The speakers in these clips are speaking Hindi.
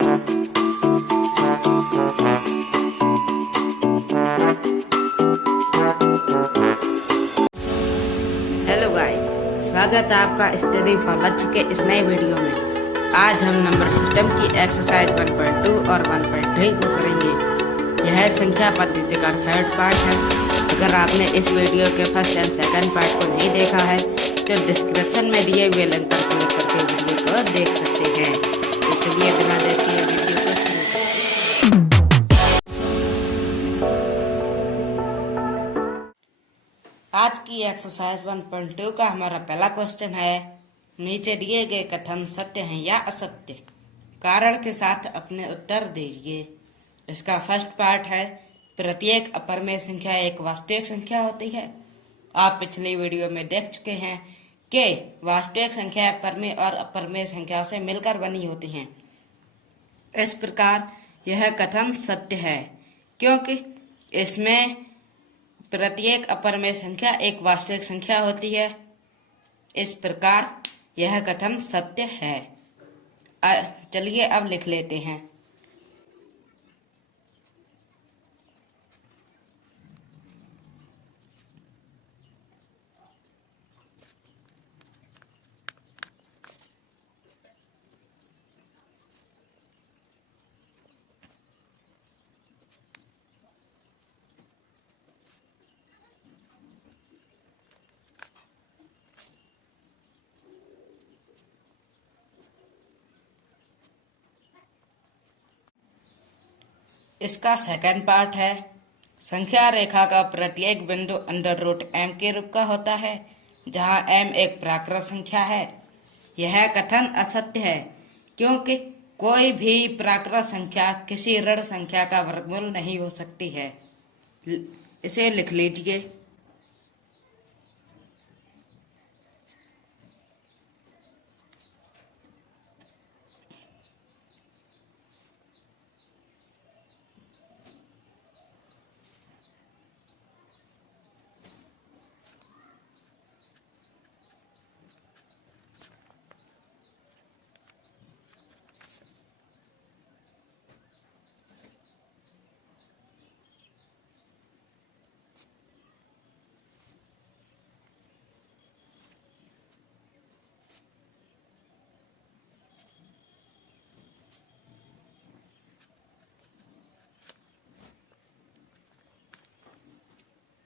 हेलो गाइस, स्वागत है आपका स्टडी फॉर लक्ष्य के इस नए वीडियो में। आज हम नंबर सिस्टम की एक्सरसाइज 1.2 और 1.3 को करेंगे। यह संख्या पद्धति का थर्ड पार्ट है। अगर आपने इस वीडियो के फर्स्ट एंड सेकंड पार्ट को नहीं देखा है तो डिस्क्रिप्शन में दिए हुए लिंक पर क्लिक करके वीडियो को देख सकते हैं। तो चलिए बिना देखे वीडियो को शुरू करते हैं। आज की एक्सरसाइज 1.2 का हमारा पहला क्वेश्चन है, नीचे दिए गए कथन सत्य हैं या असत्य, कारण के साथ अपने उत्तर दीजिए। इसका फर्स्ट पार्ट है, प्रत्येक अपरिमेय संख्या एक वास्तविक संख्या होती है। आप पिछली वीडियो में देख चुके हैं कि वास्तविक संख्या परिमेय और अपरिमेय संख्या से मिलकर बनी होती हैं। इस प्रकार यह कथन सत्य है क्योंकि इसमें प्रत्येक अपरिमेय संख्या एक वास्तविक संख्या होती है। इस प्रकार यह कथन सत्य है। चलिए अब लिख लेते हैं। इसका सेकंड पार्ट है, संख्या रेखा का प्रत्येक बिंदु √m के रूप का होता है, जहां m एक प्राकृत संख्या है। यह कथन असत्य है क्योंकि कोई भी प्राकृत संख्या किसी ऋण संख्या का वर्गमूल नहीं हो सकती है। इसे लिख लीजिए।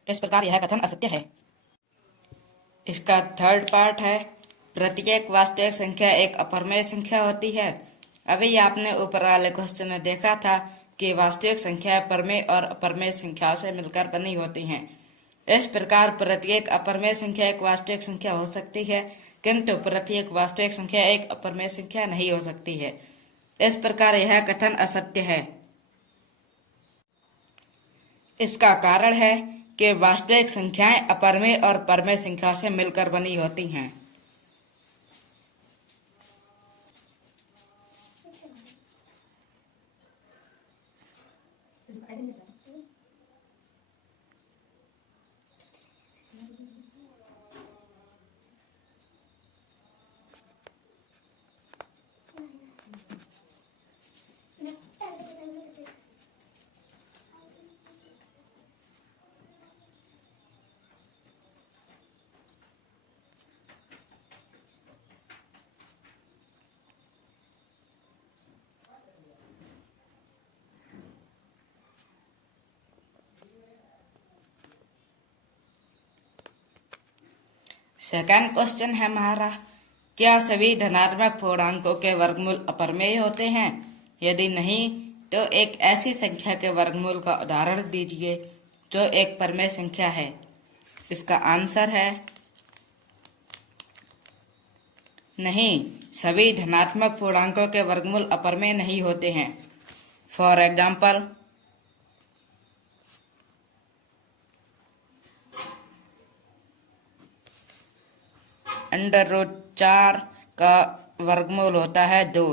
इस प्रकार यह कथन असत्य है। इसका थर्ड पार्ट है, प्रत्येक वास्तविक संख्या एक अपरिमेय संख्या होती है। अभी आपने ऊपर वाले क्वेश्चन में देखा था कि वास्तविक संख्या परिमेय और अपरिमेय संख्या से मिलकर बनी होती हैं। इस प्रकार प्रत्येक अपरिमेय संख्या एक वास्तविक संख्या हो सकती है, किंतु प्रत्येक वास्तविक संख्या एक अपरिमेय संख्या नहीं हो सकती है। इस प्रकार यह कथन असत्य है। इसका कारण है कि वास्तविक संख्याएं अपरिमेय और परिमेय संख्या से मिलकर बनी होती हैं। सेकंड क्वेश्चन है हमारा, क्या सभी धनात्मक पूर्णांकों के वर्गमूल अपरिमेय होते हैं? यदि नहीं तो एक ऐसी संख्या के वर्गमूल का उदाहरण दीजिए जो एक परिमेय संख्या है। इसका आंसर है नहीं, सभी धनात्मक पूर्णांकों के वर्गमूल अपरिमेय नहीं होते हैं। फॉर एग्जाम्पल, √4 का वर्गमूल होता है 2।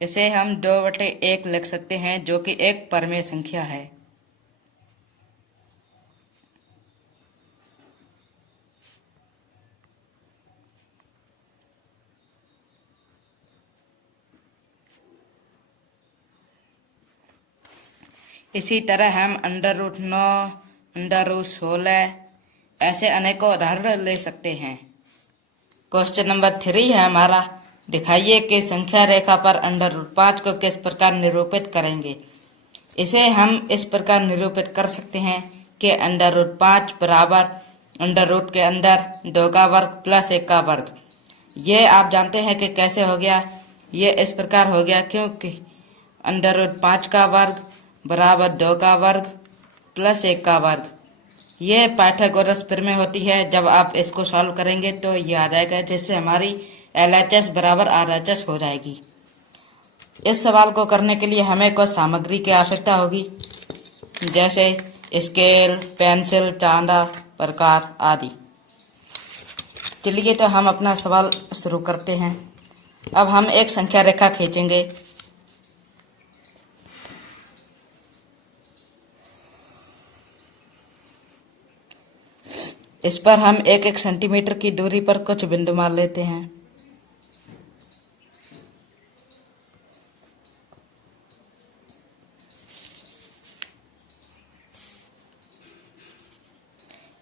इसे हम 2/1 लिख सकते हैं, जो कि एक परिमेय संख्या है। इसी तरह हम √9, √16 ऐसे अनेकों उदाहरण ले सकते हैं। क्वेश्चन नंबर 3 है हमारा, दिखाइए कि संख्या रेखा पर √5 को किस प्रकार निरूपित करेंगे। इसे हम इस प्रकार निरूपित कर सकते हैं कि √5 बराबर अंडर रूट के अंदर 2 का वर्ग प्लस 1 का वर्ग। ये आप जानते हैं कि कैसे हो गया। ये इस प्रकार हो गया क्योंकि √5 का वर्ग बराबर 2 का वर्ग प्लस 1 का वर्ग। ये पाइथागोरस प्रमेय होती है। जब आप इसको सॉल्व करेंगे तो ये आ जाएगा, जिससे हमारी LHS बराबर RHS हो जाएगी। इस सवाल को करने के लिए हमें कुछ सामग्री की आवश्यकता होगी, जैसे स्केल, पेंसिल, चांदा, प्रकार आदि। चलिए तो हम अपना सवाल शुरू करते हैं। अब हम एक संख्या रेखा खींचेंगे। इस पर हम 1-1 सेंटीमीटर की दूरी पर कुछ बिंदु मान लेते हैं।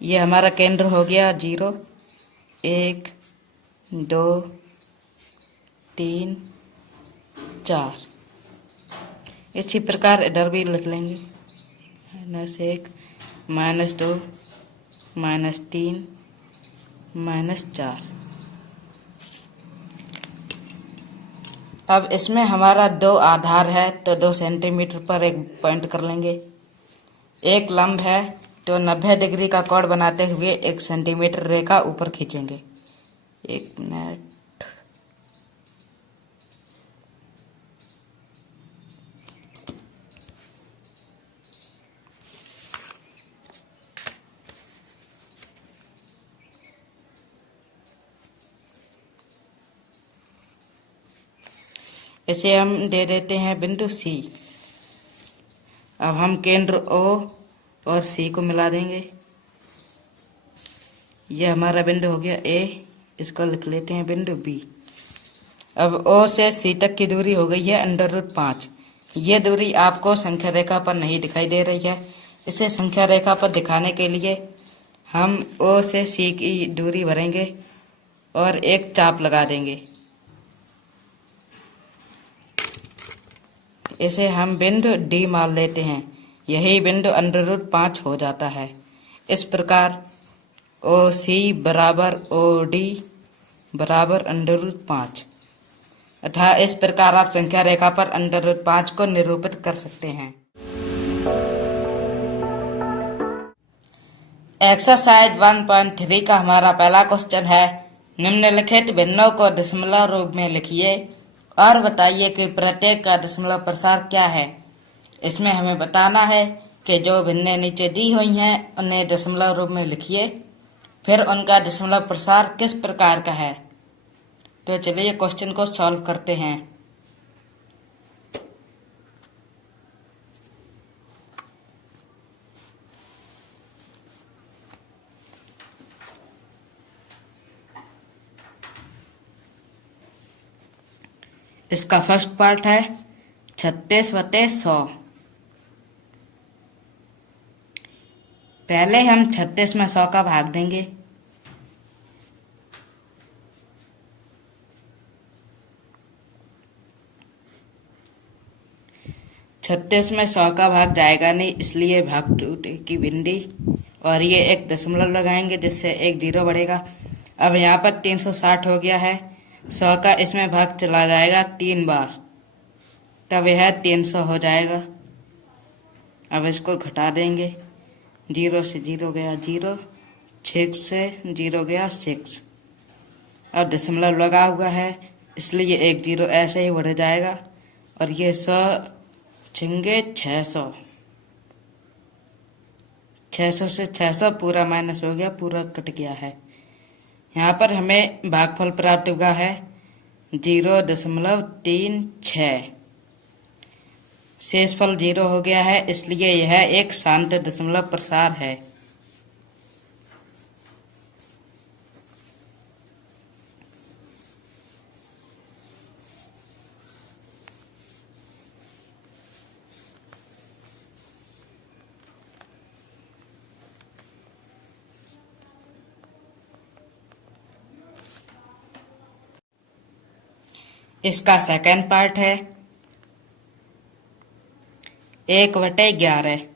ये हमारा केंद्र हो गया 0, 1, 2, 3, 4। इसी प्रकार इधर भी लिख लेंगे, -1, -2, -3, -4। अब इसमें हमारा 2 आधार है तो 2 सेंटीमीटर पर एक पॉइंट कर लेंगे। एक लंब है तो 90 डिग्री का कोण बनाते हुए 1 सेंटीमीटर रेखा ऊपर खींचेंगे। 1 मिनट। इसे हम दे देते हैं बिंदु C। अब हम केंद्र O और C को मिला देंगे। यह हमारा बिंदु हो गया A। इसको लिख लेते हैं बिंदु B। अब O से C तक की दूरी हो गई है √5। ये दूरी आपको संख्या रेखा पर नहीं दिखाई दे रही है। इसे संख्या रेखा पर दिखाने के लिए हम O से C की दूरी भरेंगे और एक चाप लगा देंगे। इसे हम बिंदु D मान लेते हैं। यही बिंदु √5 हो जाता है। इस प्रकार OC बराबर OD बराबर √5। अतः इस प्रकार आप संख्या रेखा पर √5 को निरूपित कर सकते हैं। एक्सरसाइज 1.3 का हमारा पहला क्वेश्चन है, निम्नलिखित भिन्नों को दशमलव रूप में लिखिए और बताइए कि प्रत्येक का दशमलव प्रसार क्या है। इसमें हमें बताना है कि जो भिन्नें नीचे दी हुई हैं उन्हें दशमलव रूप में लिखिए, फिर उनका दशमलव प्रसार किस प्रकार का है। तो चलिए क्वेश्चन को सॉल्व करते हैं। इसका फर्स्ट पार्ट है 36/100। पहले हम 36 में 100 का भाग देंगे। छत्तीस में 100 का भाग जाएगा नहीं, इसलिए भाग टूटे की बिंदी और ये एक दशमलव लगाएंगे जिससे एक 0 बढ़ेगा। अब यहाँ पर 360 हो गया है। 100 का इसमें भाग चला जाएगा 3 बार, तब यह 300 हो जाएगा। अब इसको घटा देंगे। 0 से 0 गया 0, 6 से 0 गया 6। अब दशमलव लगा हुआ है इसलिए एक 0 ऐसे ही बढ़ जाएगा और ये 100 छिंगे 600। 600 से 600 पूरा माइनस हो गया, पूरा कट गया है। यहाँ पर हमें भागफल प्राप्त हुआ है 0.36। शेषफल 0 हो गया है, इसलिए यह एक शांत दशमलव प्रसार है। इसका सेकंड पार्ट है 1/11।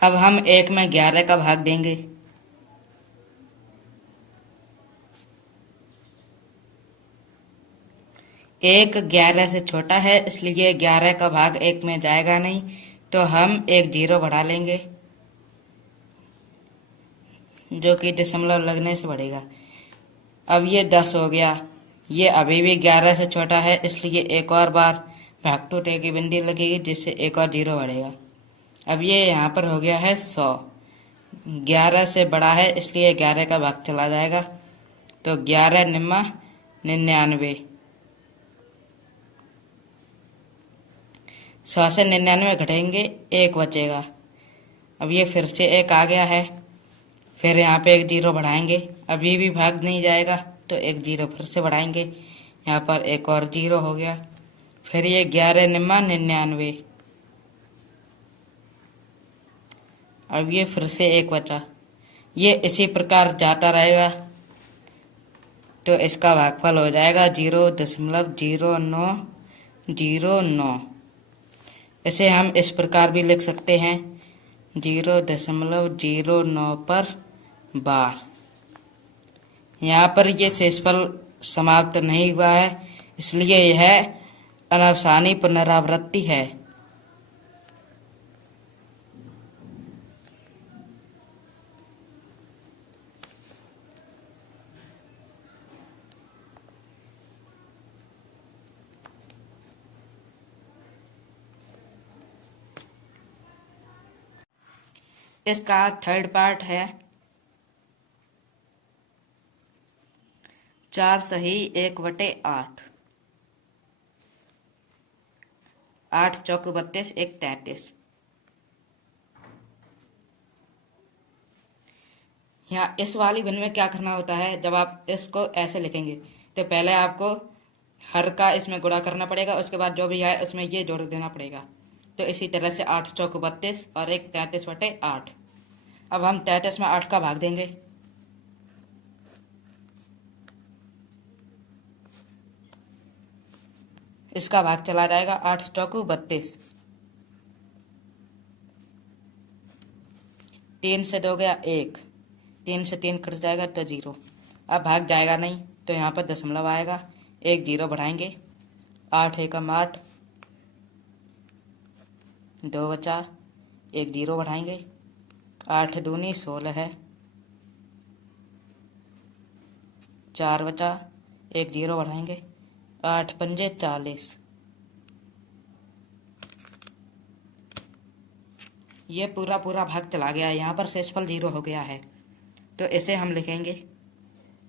अब हम 1 में 11 का भाग देंगे। एक 11 से छोटा है, इसलिए 11 का भाग 1 में जाएगा नहीं, तो हम एक 0 बढ़ा लेंगे, जो कि दशमलव लगने से बढ़ेगा। अब ये 10 हो गया। ये अभी भी 11 से छोटा है, इसलिए एक और बार भाग टूटे की बिंदी लगेगी, जिससे एक और 0 बढ़ेगा। अब ये यहाँ पर हो गया है 100। 11 से बड़ा है, इसलिए 11 का भाग चला जाएगा, तो 11 निम्मा 99। 100 से 99 घटेंगे, 1 बचेगा। अब ये फिर से 1 आ गया है, फिर यहाँ पे एक 0 बढ़ाएंगे, अभी भी भाग नहीं जाएगा, तो एक 0 फिर से बढ़ाएंगे, यहाँ पर एक और 0 हो गया। फिर ये 11 निम्मा 99। अब ये फिर से 1 बचा। ये इसी प्रकार जाता रहेगा, तो इसका भागफल हो जाएगा 0.0909। इसे हम इस प्रकार भी लिख सकते हैं 0.09 पर बार। यहाँ पर ये शेषफल समाप्त नहीं हुआ है, इसलिए यह अनवसानी पुनरावृत्ति है। इसका थर्ड पार्ट है 4 सही 1/8। 8 चौक 32, 1 33। यहाँ इस वाली भिन्न में क्या करना होता है, जब आप इसको ऐसे लिखेंगे तो पहले आपको हर का इसमें गुणा करना पड़ेगा, उसके बाद जो भी आए उसमें ये जोड़ देना पड़ेगा। तो इसी तरह से 8 चौक 32 और 1 33/8। अब हम 33 में 8 का भाग देंगे। इसका भाग चला जाएगा, 8 चौक 32। 3 से 2 गया 1, 3 से 3 कट जाएगा तो 0। अब भाग जाएगा नहीं, तो यहाँ पर दशमलव आएगा, एक 0 बढ़ाएंगे, 8 एकम 8, 2 बचा, एक 0 बढ़ाएंगे, 8 दूनी 16 है, 4 बचा, एक 0 बढ़ाएंगे, 8 पंजे 40। ये पूरा पूरा भाग चला गया, यहाँ पर शेषफल 0 हो गया है, तो इसे हम लिखेंगे।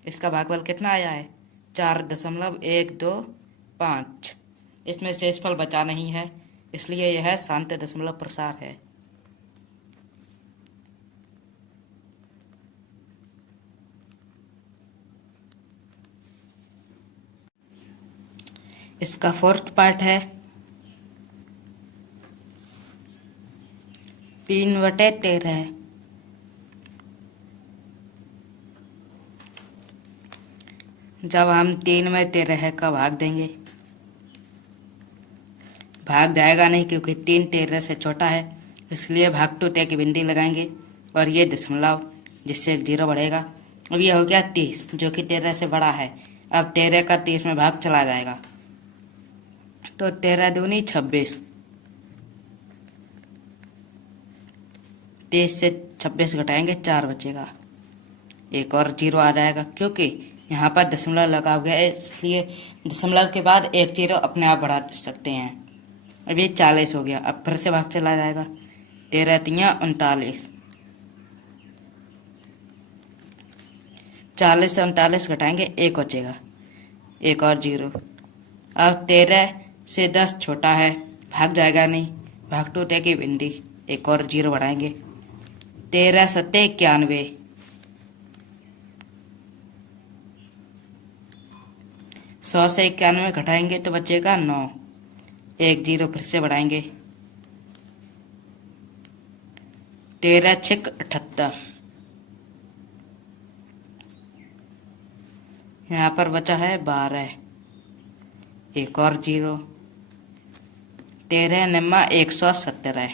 इसका भागफल कितना आया है 4.125। इसमें शेषफल बचा नहीं है, इसलिए यह शांत दशमलव प्रसार है। इसका फोर्थ पार्ट है 3/13। जब हम 3 में 13 का भाग देंगे, भाग जाएगा नहीं क्योंकि 3 13 से छोटा है, इसलिए भाग टूटे की बिंदी लगाएंगे और ये दशमलव, जिससे एक 0 बढ़ेगा। अब ये हो गया 30, जो कि 13 से बड़ा है। अब 13 का 30 में भाग चला जाएगा, तो 13 दूनी 26। 30 से 26 घटाएंगे, 4 बचेगा, एक और 0 आ जाएगा, क्योंकि यहाँ पर दशमलव लगा गया है, इसलिए दशमलव के बाद एक 0 अपने आप बढ़ा सकते हैं। अब ये 40 हो गया, अब फिर से भाग चला जाएगा, 13 तियाँ 39। 40 से 39 घटाएंगे, एक बचेगा, एक और 0। अब 13 से 10 छोटा है, भाग जाएगा नहीं, भाग टूटे की बिंदी, एक और 0 बढ़ाएंगे, 13 सत्ते 91। 100 से 91 घटाएंगे तो बचेगा 9, एक 0 फिर से बढ़ाएंगे, 13 छिक 78। यहाँ पर बचा है 12, एक और 0, 13 निम्मा 117।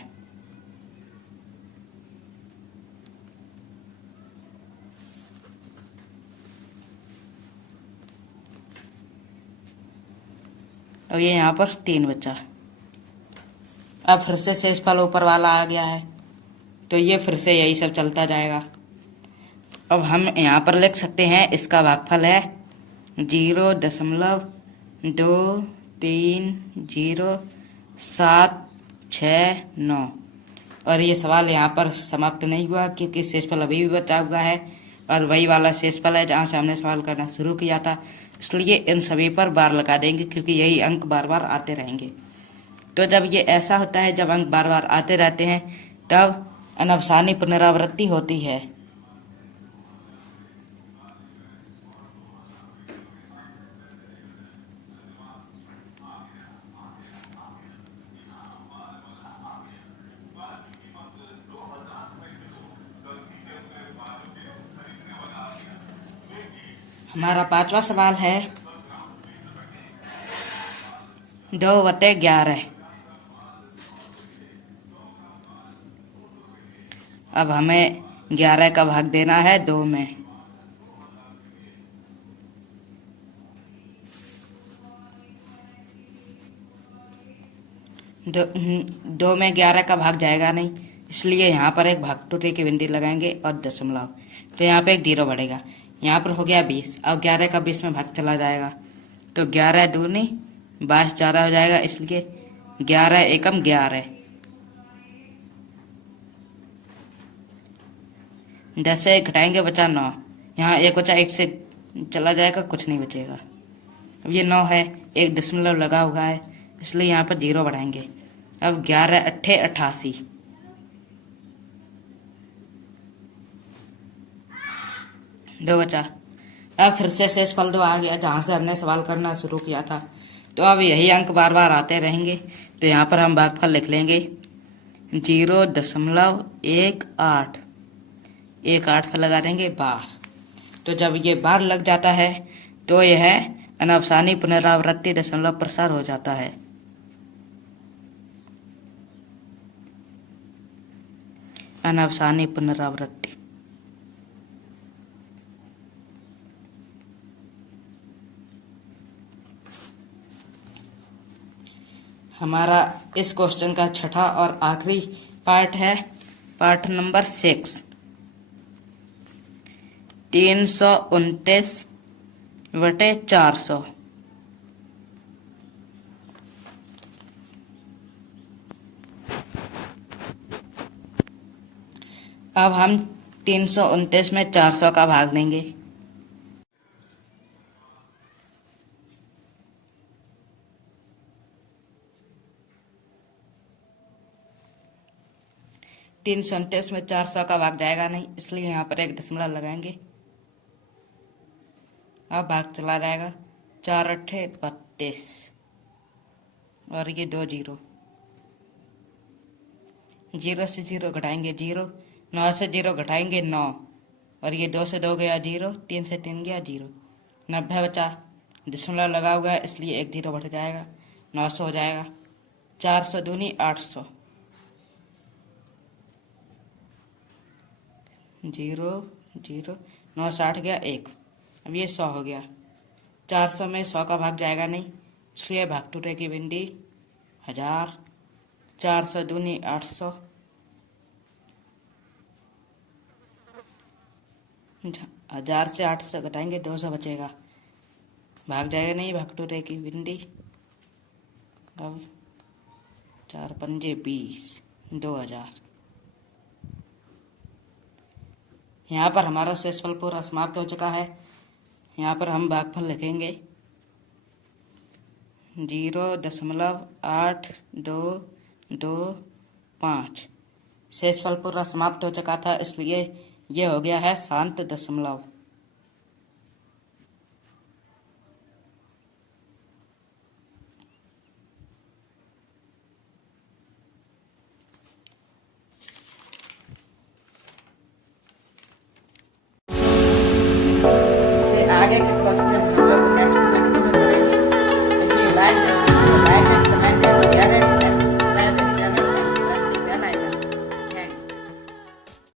और ये यहाँ पर 3 बचा। अब फिर से शेषफल ऊपर वाला आ गया है, तो ये फिर से यही सब चलता जाएगा। अब हम यहाँ पर लिख सकते हैं इसका भागफल है 0.230769। और ये सवाल यहाँ पर समाप्त नहीं हुआ, क्योंकि शेषफल अभी भी बचा हुआ है और वही वाला शेषफल है जहाँ से हमने सवाल करना शुरू किया था। इसलिए इन सभी पर बार लगा देंगे, क्योंकि यही अंक बार बार आते रहेंगे। तो जब ये ऐसा होता है, जब अंक बार बार आते रहते हैं, तब अनवसानी पुनरावृत्ति होती है। हमारा 5वां सवाल है 2/11। अब हमें 11 का भाग देना है 2 में। दो में 11 का भाग जाएगा नहीं, इसलिए यहाँ पर एक भाग टूटे की बिंदी लगाएंगे और दशमलव, तो यहाँ पे एक 0 बढ़ेगा। यहाँ पर हो गया 20। अब 11 का 20 में भाग चला जाएगा, तो 11 दूनी 22 ज़्यादा हो जाएगा, इसलिए 11 एकम 11। 10 से घटाएंगे, बचा 9। यहाँ एक बचा, 1 से चला जाएगा, कुछ नहीं बचेगा। अब ये 9 है, एक दशमलव लगा हुआ है, इसलिए यहाँ पर 0 बढ़ाएंगे। अब 11 अट्ठे 88, 2 बचा। अब फिर से शेषफल 2 आ गया, जहाँ से हमने सवाल करना शुरू किया था। तो अब यही अंक बार बार आते रहेंगे, तो यहाँ पर हम भागफल लिख लेंगे 0.18। 18 पर लगा देंगे बार। तो जब ये बार लग जाता है, तो यह अनवसानी पुनरावृत्ति दशमलव प्रसार हो जाता है। अनवसानी पुनरावृत्ति। हमारा इस क्वेश्चन का छठा और आखिरी पार्ट है, पार्ट नंबर 6। 329/400। अब हम 329 में 400 का भाग देंगे। 329 में 400 का भाग जाएगा नहीं, इसलिए यहाँ पर एक दशमलव लगाएंगे। अब भाग चला जाएगा, 4 अट्ठे 32 और ये 2 0। 0 से 0 घटाएंगे 0, 9 से 0 घटाएंगे 9 और ये 2 से 2 गया 0, 3 से 3 गया 0। 90 बचा, दशमलव लगा हुआ है, इसलिए एक 0 बढ़ जाएगा, 900 हो जाएगा। 400 दूनी 800, 0 0, 9 से 8 गया 1। अब ये 100 हो गया। 400 में 100 का भाग जाएगा नहीं, इसलिए भाग टूटे की बिंदी 1000। 400 दूनी 800, 1000 से 800 घटाएंगे 200 बचेगा, भाग जाएगा नहीं, भाग टूटे की बिंदी। अब 4 पंजे 20, 2000। यहाँ पर हमारा शेषफल पूरा समाप्त हो चुका है। यहाँ पर हम भागफल लिखेंगे 0.8225। शेषफल पूरा समाप्त हो चुका था, इसलिए ये हो गया है शांत दशमलव।